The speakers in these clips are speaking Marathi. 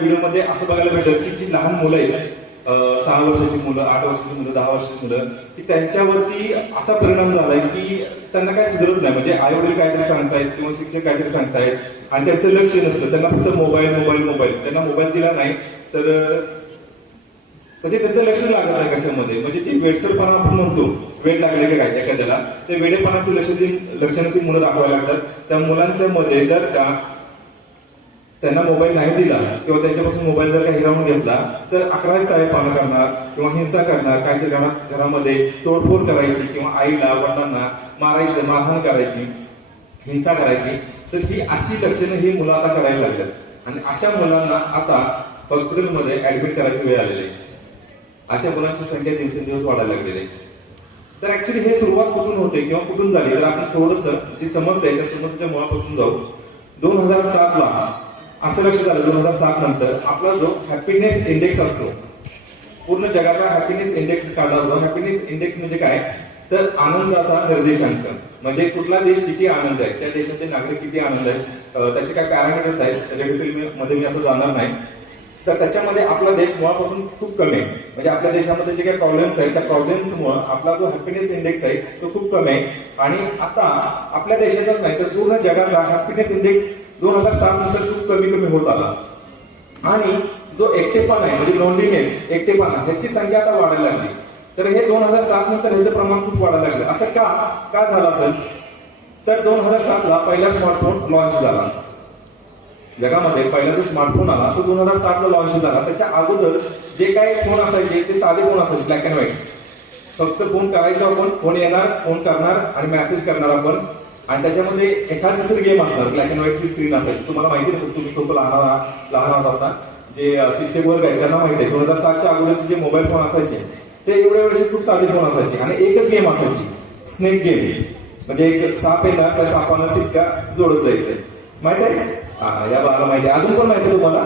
व्हिडिओमध्ये असं बघायला भेटलं की जी लहान मुलं आहेत, 6 वर्षाची मुलं, 8 वर्षाची मुलं, 10 वर्षाची मुलं, की त्यांच्यावरती असा परिणाम झालाय की त्यांना काय सुधरत नाही. म्हणजे आई वडील काहीतरी सांगतायत किंवा शिक्षक काहीतरी सांगतायत आणि त्यांचं लक्ष नसतं. त्यांना फक्त मोबाईल मोबाईल मोबाईल, त्यांना मोबाईल दिला नाही तर म्हणजे त्यांचं लक्ष लागत नाही कशामध्ये. म्हणजे जे वेडसरपणा आपण म्हणतो, वेड लागले का काय एखाद्याला, ते वेडेपणाची लक्षणं ती मुलं दाखवायला लागतात. त्या मुलांच्या मध्ये जर त्यांना मोबाईल नाही दिला किंवा त्यांच्यापासून मोबाईल जर काही हिरावून घेतला तर 11 साहेबपणा करणार किंवा हिंसा करणार, काहीतरी घरामध्ये तोडफोड करायची किंवा आईला वडिलांना मारायचं, मारहाण करायची, हिंसा करायची. तर ही अशी लक्षणं ही मुलं आता करायला लागतात. आणि अशा मुलांना आता हॉस्पिटलमध्ये ऍडमिट करायची वेळ आलेली आहे. अशा मुलांची संख्या दिवसेंदिवस वाढायला लागलेली आहे. तर ऍक्च्युली हे सुरुवात कुठून होते किंवा कुठून झाली तर आपण थोडंसं जी समस्या आहे त्या समस्येच्या मुळापासून जाऊ. 2007 ला असं लक्षात आलं, 2007 नंतर आपला जो हॅपीनेस इंडेक्स असतो, पूर्ण जगाचा हॅपीनेस इंडेक्स काढला जातो. हॅपीनेस इंडेक्स म्हणजे काय तर आनंदाचा निर्देशांक. म्हणजे कुठला देश किती आनंद आहे, त्या देशाचे नागरिक किती आनंद आहेत, त्याचे काय पॅरामीटर्स आहेत, त्याच्या डिटेलमध्ये मी आता जाणार नाही. तर त्याच्यामध्ये आपला देश मुळापासून खूप कमी आहे. म्हणजे आपल्या देशामध्ये जे काही प्रॉब्लेम्स आहेत त्या प्रॉब्लेम्समुळे आपला जो हॅपीनेस इंडेक्स आहे तो खूप कमी आहे. आणि आता आपल्या देशाचाच नाही तर पूर्ण जगाचा हॅपीनेस इंडेक्स 2007 नंतर खूप कमी कमी होत आला. आणि जो एकटेपणा आहे म्हणजे लोनलीनेस, एकटेपणा, ह्याची संख्या आता वाढायला लागली. तर हे 2007 नंतर ह्याचं प्रमाण खूप वाढायला लागलं. असं का झालं असेल तर 2007 ला पहिला स्मार्टफोन लॉन्च झाला. जगामध्ये पहिला जो स्मार्टफोन आला तो 2007 ला लॉन्च झाला. त्याच्या अगोदर जे काही फोन असायचे ते साधे फोन असायचे, ब्लॅक अँड व्हाईट. फक्त फोन करायचा आपण, फोन येणार, फोन करणार आणि मेसेज करणार आपण. आणि त्याच्यामध्ये एखाद दुसरी गेम असणार, ब्लॅक अँड व्हाईट ची स्क्रीन असायची. तुम्हाला माहिती नसेल, तुम्ही खूप लहान होता. जे शिक्षक वर्ग आहे त्यांना माहिती आहे 2007 च्या अगोदरचे जे मोबाईल फोन असायचे ते एवढे खूप साधे फोन असायचे आणि एकच गेम असायची, स्नेक गेम. म्हणजे एक साप येणार त्या सापानं टिपका जोडत जायचंय. माहित आहे? या बाला माहिती आहे. अजून पण माहिती आहे तुम्हाला?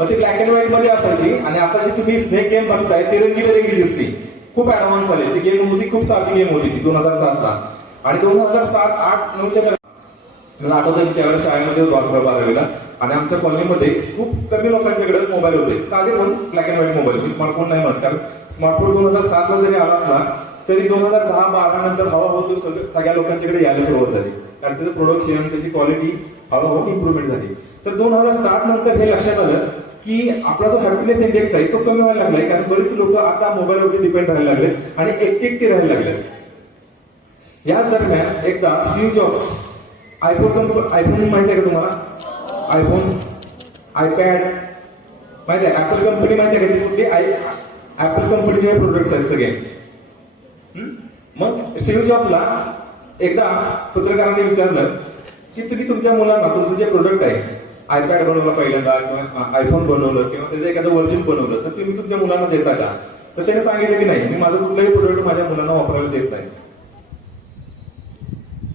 मग ती ब्लॅक अँड व्हाईट मध्ये असायची. आणि आता जी तुम्ही स्नेक गेम बघताय ती रंगीबेरंगी दिसते, खूप ऍडव्हान्स आले. ती गेम होती, खूप साधी गेम होती ती 2007 ला. आणि 2007, 8, 9 च्या मला आठवतं की त्यावेळेस शाळेमध्ये होतो 11-12वीला. आणि आमच्या कॉलनीमध्ये खूप कमी लोकांच्याकडे मोबाईल होते, साधे phone, black and white mobile. Me smartphone नाही म्हणत, कारण स्मार्टफोन 2007 ला जरी आला असला तरी 2010-12 नंतर हळूहळू सगळ्या लोकांच्याकडे यायला सुरुवात झाली. कारण त्याचं प्रोडक्शन, त्याची क्वालिटी हळूहळू इम्प्रुव्हमेंट झाली. तर 2007 नंतर हे लक्षात आलं की आपला जो हॅपीनेस इंडेक्स आहे तो कमी व्हायला लागलाय. कारण बरेच लोक आता मोबाईलवरती डिपेंड राहायला लागले आणि एकटे राहायला लागले. याच दरम्यान एकदा स्टीव्ह जॉब्स, आयफोन माहिती आहे का तुम्हाला? आयफोन, आयपॅड माहिती आहे? ऍपल कंपनी माहिती आहे का? कुठली? ऍपल कंपनीचे प्रोडक्ट्स आहेत सगळे. मग स्टीव्ह जॉब्सला एकदा पत्रकारांनी विचारलं की तुम्ही तुमच्या मुलांना तुमचं जे प्रोडक्ट आहे, आयपॅड बनवला पहिल्यांदा किंवा आयफोन बनवलं किंवा त्याचं एखादं व्हर्जन बनवलं, तर तुम्ही तुमच्या मुलांना देता का? तर त्याने सांगितलं की नाही, मी माझं कुठलंही प्रोडक्ट माझ्या मुलांना वापरायला देत नाही.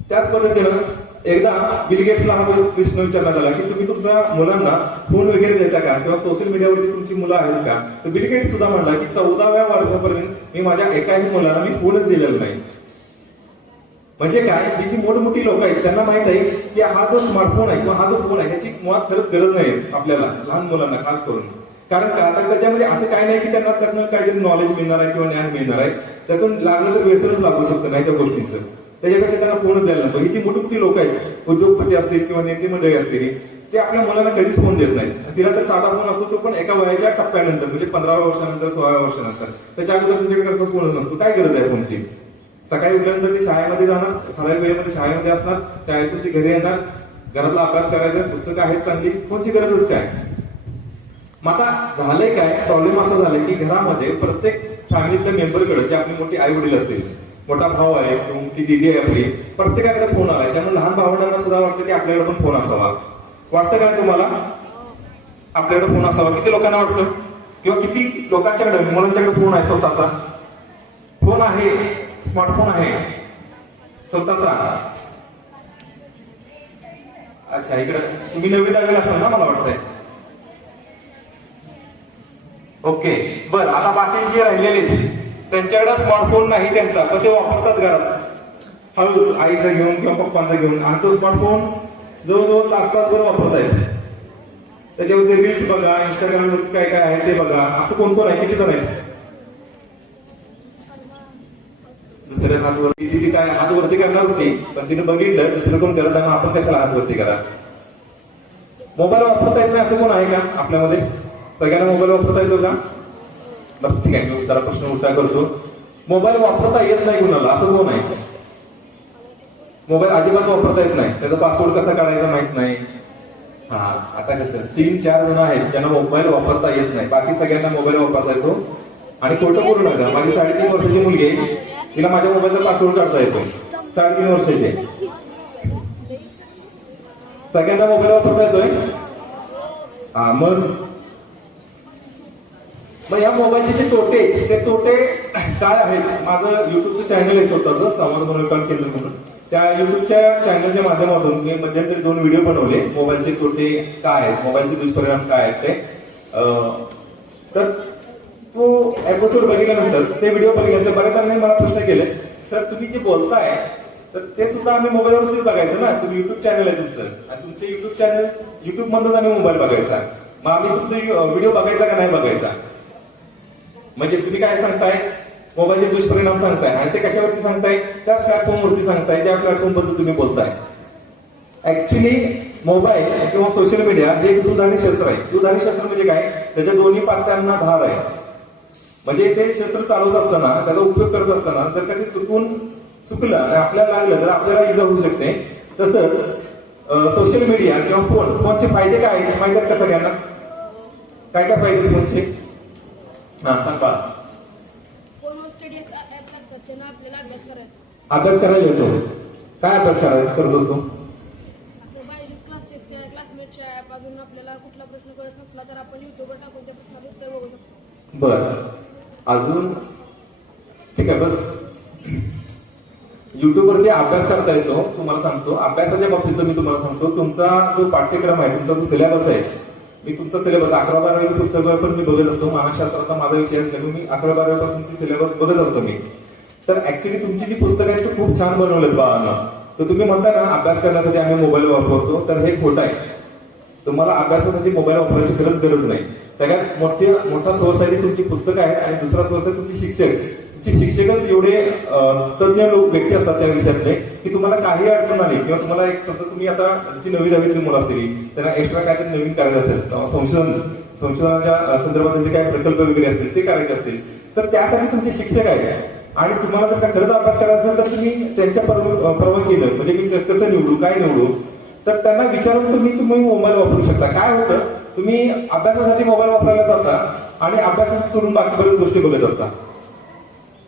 त्याच पद्धतीनं एकदा बिल गेट्सला हा प्रश्न विचारण्यात आला की तुम्ही तुमच्या मुलांना फोन वगैरे देता का किंवा सोशल मीडियावरती तुमची मुलं आहेत का? तर बिल गेट्स सुद्धा म्हणला की 14व्या वर्षापर्यंत मी माझ्या एकाही मुलांना मी फोनच दिलेला नाही. म्हणजे काय, ही जी मोठमोठी लोक आहेत त्यांना माहित आहे की हा जो स्मार्टफोन आहे किंवा हा जो फोन आहे याची मुळात खरंच गरज नाही आपल्याला, लहान मुलांना खास करून. कारण का तर त्याच्यामध्ये असं काही नाही की त्यांना त्यातनं काहीतरी नॉलेज मिळणार आहे किंवा ज्ञान मिळणार आहे. त्यातून लागलं तर व्यसनच लागू शकतं नाही त्या गोष्टींचं. त्याच्यापेक्षा त्यांना फोनच द्यायला नको. ही जी मोठी लोक आहेत, उद्योगपती असतील किंवा नेते मंडळी असतील, ते आपल्या मुलांना कधीच फोन देत नाहीत. तिला तर साधा फोन असतो, तो पण एका वयाच्या टप्प्यानंतर, म्हणजे 15व्या वर्षानंतर, 16व्या वर्षानंतर. त्याच्या अगोदर तुमच्याकडे कसं फोन नसतो. काय गरज आहे फोनची? सकाळी उठल्यानंतर ती शाळेमध्ये जाणार, ठराविक वेळेमध्ये शाळेमध्ये असणार, शाळेतून ती घरी येणार, घरातला अभ्यास करायचा, पुस्तकं आहेत चांगली, फोनची गरजच काय? मग आता झालंय काय, प्रॉब्लेम असा झालाय की घरामध्ये प्रत्येक फॅमिलीतल्या मेंबरकडे, जे आपली मोठी आई वडील असतील, मोठा भाऊ आहे किंवा ती दिदी आहे आपली, प्रत्येकाकडे फोन आलाय. त्यामुळे लहान भावंडांना सुद्धा वाटतं की आपल्याकडे पण फोन असावा. वाटतं काय तुम्हाला? आपल्याकडे फोन असावा. किती लोकांना वाटतं? किंवा किती लोकांच्याकडे, मुलांच्याकडे फोन आहे, स्वतःचा फोन आहे, स्मार्टफोन आहे स्वतःचा? अच्छा, इकडे तुम्ही नवीन आलेला असाल ना मला वाटतंय. ओके, बरं. आता बाकी जे राहिलेले त्यांच्याकडे स्मार्टफोन नाही त्यांचा, पण ते वापरतात घरात हळूच, आईचा घेऊन किंवा पप्पांचा घेऊन. आणि तो स्मार्टफोन जवळजवळ तास तासभर वापरतायत. त्याच्यावरती रील्स बघा, इंस्टाग्रामवरती काय काय आहे ते बघा. असं कोण कोण आहे, किती जण आहेत? दुसऱ्या हात वरती, ती काय हात वरती करणार होती पण तिने बघितलं दुसरं कोण करत आहे, मग आपण कशाला हात वरती करा. मोबाईल वापरता येत नाही असं कोण आहे का आपल्यामध्ये? सगळ्यांना मोबाईल वापरता येतो का? बस ठीक आहे, मी त्याला प्रश्न उलटा करतो. मोबाईल वापरता येत नाही कुणाला असं कोण आहे? मोबाईल अजिबात वापरता येत नाही, त्याचा पासवर्ड कसा काढायचा माहित नाही. हा, आता कसं 3-4 जण आहेत ज्यांना मोबाईल वापरता येत नाही, बाकी सगळ्यांना मोबाईल वापरता येतो. आणि खोटं बोलू नका, माझी 3.5 वर्षाची मुलगी आहे, तिला माझ्या मोबाईलचा पासवर्ड काढता येतो. 3.5 वर्षाची. सगळ्यांना मोबाईल वापरता येतोय. हा, मग या मोबाईलचे जे तोटे, ते तोटे काय आहेत? माझं युट्यूबचं चॅनल आहे स्वतःचं, संवाद मनोविकास केंद्र म्हणून. त्या युट्यूबच्या चॅनलच्या माध्यमातून मी मध्यंतरी 2 व्हिडिओ बनवले, मोबाईलचे तोटे काय आहेत, मोबाईलचे दुष्परिणाम काय आहेत ते. तर तो एपिसोड बघितल्यानंतर, ते व्हिडिओ बघितल्यानंतर बऱ्याच जणांनी मला प्रश्न केले, सर तुम्ही जे बोलताय तर ते सुद्धा आम्ही मोबाईलवरतीच बघायचं ना, तुम्ही युट्यूब चॅनल आहे तुमचं, आणि तुमचे युट्यूब चॅनल युट्यूब मधूनच आम्ही मोबाईल बघायचा, मग आम्ही तुमचा व्हिडिओ बघायचा का नाही बघायचा? म्हणजे तुम्ही काय सांगताय? मोबाईलचे दुष्परिणाम सांगताय, आणि ते कशावरती सांगताय? त्याच प्लॅटफॉर्मवरती सांगताय ज्या प्लॅटफॉर्म बद्दल तुम्ही बोलताय. ऍक्च्युली मोबाईल किंवा सोशल मीडिया हे एक दुधारी शस्त्र आहे. दुधारी शस्त्र म्हणजे काय? त्याच्या दोन्ही पात्यांना धार आहे. म्हणजे ते शस्त्र चालवत असताना, त्याचा उपयोग करत असताना जर का ते चुकलं आणि आपल्याला लागलं तर आपल्याला इजा होऊ शकते. तसंच सोशल मीडिया किंवा फोनचे फायदे काय आहेत माहिती आहेत का सगळ्यांना? काय काय फायदे फोनचे? हा, सांगा. अभ्यास करायला येतो. काय अभ्यास करायला करत असतो? बर, अजून ठीक आहे, बस युट्यूबवरती अभ्यास करता येतो. तुम्हाला सांगतो अभ्यासाच्या बाबतीत मी तुम्हाला सांगतो, तुमचा जो पाठ्यक्रम आहे, तुमचा जो सिलेबस आहे, मी तुमचा सिलेबस 11-12वी पुस्तकं पण मी बघत असतो. मानसशास्त्राचा माझा विषय असल्यामुळे मी 11-12वी पासूनची सिलेबस बघत असतो मी. तर ऍक्च्युली तुमची जी पुस्तकं आहेत ती खूप छान बनवलेत बाळांना. तर तुम्ही म्हणता ना अभ्यास करण्यासाठी आम्ही मोबाईल वापरतो, तर हे खोटं आहे. तुम्हाला अभ्यासासाठी मोबाईल वापरायची गरज नाही. सगळ्यात मोठा सोर्स आहे तुमची पुस्तकं आहेत, आणि दुसरा सोर्स आहे तुमची शिक्षक. तुमचे शिक्षकच एवढे तज्ञ व्यक्ती असतात त्या विषयातले की तुम्हाला काही अडचण आली किंवा तुम्हाला एक समजा तुम्ही आता जी 9वी-10वीची मुलं असतील त्यांना एक्स्ट्रा काहीतरी नवीन करायचं असेल, संशोधनाच्या संदर्भात त्यांचे काही प्रकल्प वगैरे असतील ते करायचे असतील, तर त्यासाठी तुमचे शिक्षक आहेत. आणि तुम्हाला जर का खरंच अभ्यास करायचा असेल तर तुम्ही त्यांच्या परवानगीनं, म्हणजे मी कसं निवडू, काय निवडू, तर त्यांना विचारून तुम्ही मोबाईल वापरू शकता. काय होतं, तुम्ही अभ्यासासाठी मोबाईल वापरायला जाता आणि अभ्यासाचं सोडून बाकी बऱ्याच गोष्टी बघत असता.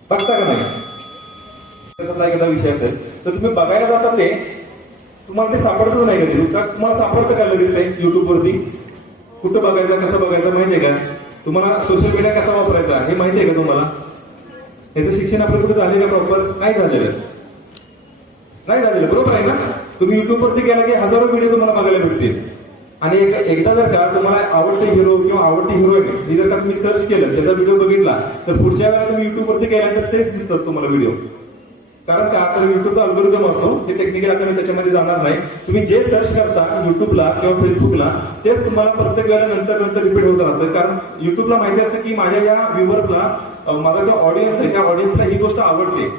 बघता का नाही? त्याचा एखादा विषय असेल तर तुम्ही बघायला जाता, ते तुम्हाला ते सापडतच नाही कधी. तुम्हाला सापडतं का लगेच ते युट्यूबवरती? कुठं बघायचं, कसं बघायचं माहितीये का तुम्हाला? सोशल मीडिया कसा वापरायचा हे माहितीये का तुम्हाला? याचं शिक्षण आपलं कुठे झालेलं प्रॉपर नाही झालेलं, बरोबर आहे ना? तुम्ही युट्यूबवरती गेला की हजारो व्हिडिओ तुम्हाला बघायला भेटतील. आणि एकदा जर का तुम्हाला आवडते हिरो किंवा आवडती हिरोईन ही जर का तुम्ही सर्च केलं, त्याचा व्हिडिओ बघितला, तर पुढच्या वेळेला तुम्ही युट्यूबवरती गेल्यानंतर तेच दिसतात तुम्हाला व्हिडिओ. कारण का तर युट्यूबचा अल्गोरिदम असतो, ते टेक्निकल आता मी त्याच्यामध्ये जाणार नाही. तुम्ही जे सर्च करता युट्यूबला किंवा फेसबुकला तेच तुम्हाला प्रत्येक वेळेला नंतर रिपीट होत राहतं. कारण युट्यूबला माहिती असतं की माझ्या या व्ह्यूवरला, माझा जो ऑडियन्स आहे त्या ऑडियन्सला ही गोष्ट आवडते,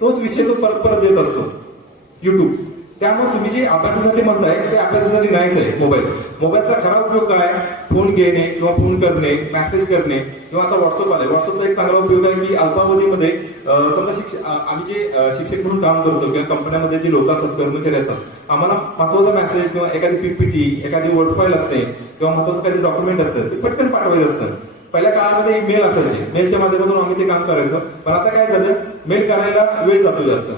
तोच विषय तो परत देत असतो युट्यूब. त्यामुळे तुम्ही जे अभ्यासासाठी म्हणताय ते अभ्यासासाठी नाहीच आहे मोबाईलचा खरा उपयोग काय? फोन घेणे किंवा फोन करणे, मेसेज करणे, किंवा आता व्हॉट्सअप आले. व्हॉट्सअपचा एक चांगला उपयोग आहे की अल्पावधीमध्ये समजा आम्ही जे शिक्षक म्हणून काम करतो किंवा कंपन्यांमध्ये जे लोक असतात, कर्मचारी असतात, आम्हाला महत्वाचा मेसेज किंवा एखादी पीपीटी, एखादी वर्ड फाईल असते किंवा महत्वाचं काही डॉक्युमेंट असतं ते पटकन पाठवायचं असतं. पहिल्या काळामध्ये मेल असायचे, मेलच्या माध्यमातून आम्ही ते काम करायचो. पण आता काय झालं, मेल करायला वेळ जातो जास्त,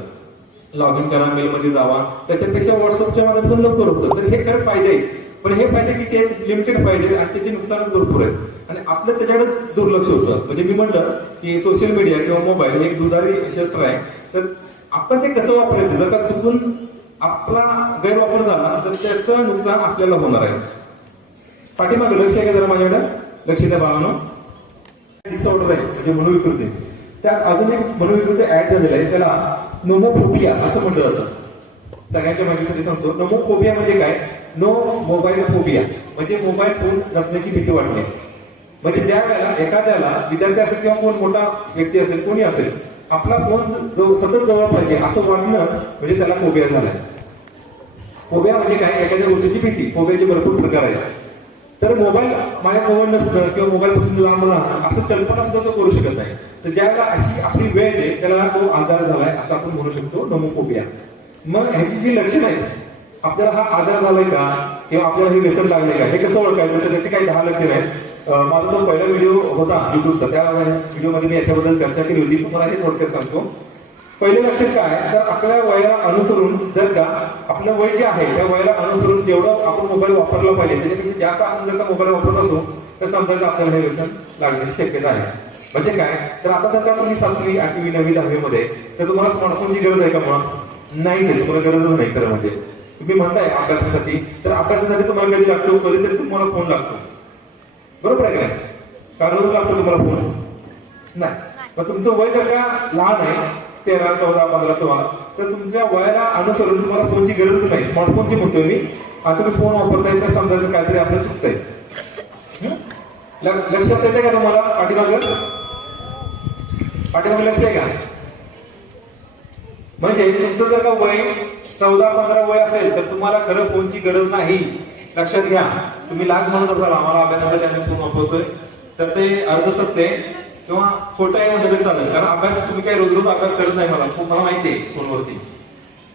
लॉग इन करा, मेलमध्ये जावा, त्याच्यापेक्षा व्हॉट्सअपच्या माध्यमातून लवकर होतं. तर हे खरं फायदे आहेत, पण हे फायदे किती आहेत? लिमिटेड फायदे, आणि त्याचे नुकसानच भरपूर आहेत. आणि आपलं त्याच्याकडे दुर्लक्ष होतं. म्हणजे मी म्हटलं की सोशल मीडिया किंवा मोबाईल हे एक दुधारी शस्त्र आहे. तर आपण ते कसं वापरायचं? जर का चुकून आपला गैरवापर झाला तर त्याचं नुकसान आपल्याला होणार आहे. पाठीमागे लक्ष आहे का जरा माझ्याकडे? लक्ष द्या भावानं. डिसऑर्डर आहे म्हणजे मनोविकृती. त्यात अजून एक मनोविकृती ऍड झालेला आहे, त्याला नोमोफोबिया असं म्हटलं जातं. सगळ्यांच्या माहितीसाठी सांगतो, नोमोफोबिया म्हणजे काय? No mobile phobia. म्हणजे मोबाईल फोन नसण्याची भीती वाटली. म्हणजे ज्या वेळेला एखाद्याला विद्यार्थी असेल किंवा कोण मोठा व्यक्ती असेल कोणी असेल आपला फोन सतत जवळ पाहिजे असं वाटणं म्हणजे त्याला फोबिया झालाय. फोबिया म्हणजे काय? एखाद्या गोष्टीची भीती. फोबियाचे भरपूर प्रकार आहेत. तर मोबाईल माझ्या जवळ नसणं किंवा मोबाईल पासून लांब राहणं असं कल्पना सुद्धा तो करू शकत नाही. तर ज्यावेळेला अशी आपली वेळ येते त्याला तो आजार झालाय असं आपण म्हणू शकतो, नोमोफोबिया. मग ह्याची जी लक्षणं आहेत, आपल्याला हा आजार झालाय का किंवा आपल्याला हे व्यसन लागले का हे कसं ओळखायचं, तर त्याची काही 10 लक्षणं आहेत. माझा जो पहिला व्हिडिओ होता युट्यूबचा त्या व्हिडिओमध्ये मी याच्याबद्दल चर्चा केली होती. तुम्हाला हे थोडक्यात सांगतो. पहिलं लक्षण काय, तर आपल्या वयाला अनुसरून जर का आपलं वय जे आहे त्या वयाला अनुसरून जेवढं आपण मोबाईल वापरला पाहिजे त्याच्यापेक्षा जास्त आपण जर का मोबाईल वापरत असू तर समजायचं आपल्याला हे व्यसन लागण्याची शक्यता आहे. म्हणजे काय, तर आता जर का तुम्ही 7वी 8वी 9वी 10वी मध्ये तर तुम्हाला स्मार्टफोनची गरज आहे का? मग नाहीच आहे, तुम्हाला गरजच नाही. खरं म्हणजे तुम्ही म्हणताय अभ्यासासाठी, तर अभ्यासासाठी तुम्हाला कधी लागतो? कधीतरी तुम्हाला फोन लागतो, बरोबर आहे का? का रोज लागतो तुम्हाला फोन? नाही. मग तुमचं वय जर का लहान आहे 13, 14, 15, 16 तर तुमच्या वयाला अनुसरून तुम्हाला फोनची गरज नाही. स्मार्टफोनची म्हणतोय मी. आता तुम्ही फोन वापरताय तर समजायचं काहीतरी आपलं चुकतंय. लक्षात येते का तुम्हाला? पाठीमागं लक्ष आहे का? म्हणजे तुमचं जर का वय 14-15 वय असेल तर तुम्हाला खरं फोनची गरज नाही. लक्षात घ्या. तुम्ही लाग म्हणत असाल आम्हाला अभ्यासासाठी आम्ही फोन वापरतोय, तर ते अर्ध सत्य आहे किंवा खोटं आहे म्हटलं तरी चालेल. कारण अभ्यास तुम्ही काही रोज रोज अभ्यास करत नाही. मला माहिती आहे फोनवरती.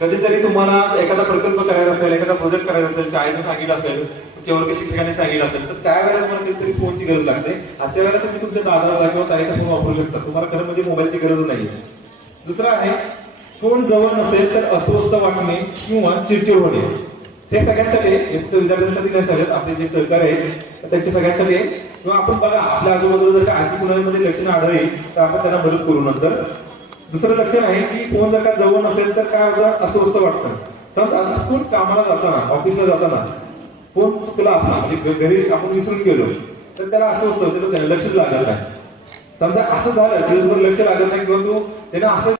कधीतरी तुम्हाला एखादा प्रकल्प करायचा असेल, एखादा प्रोजेक्ट करायचा असेल, शाळेने सांगितलं असेल, तुमच्या वर्ग शिक्षकाने सांगितलं असेल, तर त्यावेळेला तुम्हाला कधीतरी फोनची गरज लागते. आणि त्यावेळेला तुम्ही तुमच्या दादाचा किंवा ताईचा फोन वापरू शकता. तुम्हाला खरं म्हणजे मोबाईलची गरज नाही. दुसरं आहे, फोन जवळ नसेल तर अस्वस्थ वाटणे किंवा चिडचिड होणे. हे सगळ्यांसाठी, फक्त विद्यार्थ्यांसाठी नाही सांगत, आपले जे सहकारी आहेत त्यांच्या सगळ्यांसाठी. किंवा आपण बघा आपल्या आजूबाजूला जर का अशी कुणामध्ये लक्षणं आढळली तर आपण त्यांना मदत करू नंतर. दुसरं लक्षण आहे की फोन जर का जवळ नसेल तर काय होतं? अस्वस्थ वाटतं. समजा चुकून कामाला जाताना, ऑफिसला जाताना फोन चुकला आपला, म्हणजे घरी आपण विसरून गेलो तर त्याला अस्वस्थ होतं, तर त्याला लक्षच लागत नाही. समजा असं झालं, दिवसभर लक्ष लागत नाही किंवा तो त्यानं असं